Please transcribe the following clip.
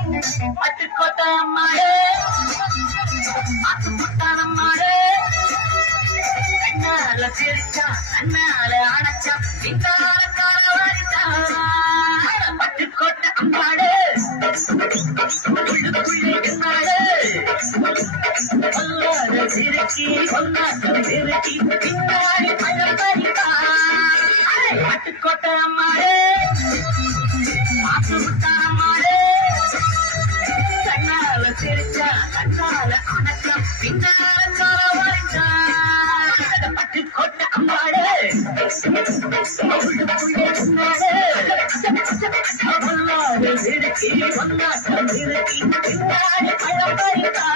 பட்டுக்கோட்டை அம்மாளே மாட்டுக்குட்டானம்மாளே கண்ணால சிரிச்சா கண்ணால அணைச்சா பின்னால காலவாரிச்சா பட்டுக்கோட்டை அம்மாளே உள்ளுக்குள்ளே இருந்தாளே கொல்லாத சிறுக்கி கொல்லாத சிறுக்கி பின்னாடி பழம் பறித்தா பட்டுக்கோட்டை அம்மாளே மாட்டுக்குட்டானம்மாளே கண்ணால சிரிச்சா கண்ணால அணைச்சா பின்னால காலவாரிச்சா பட்டுக்கோட்டை அம்மாளே உள்ளுக்குள்ளே இருந்தாளே கொல்லாத சிறுக்கி கொல்லாத சிறுக்கி பின்னாடி பழம் பறித்தா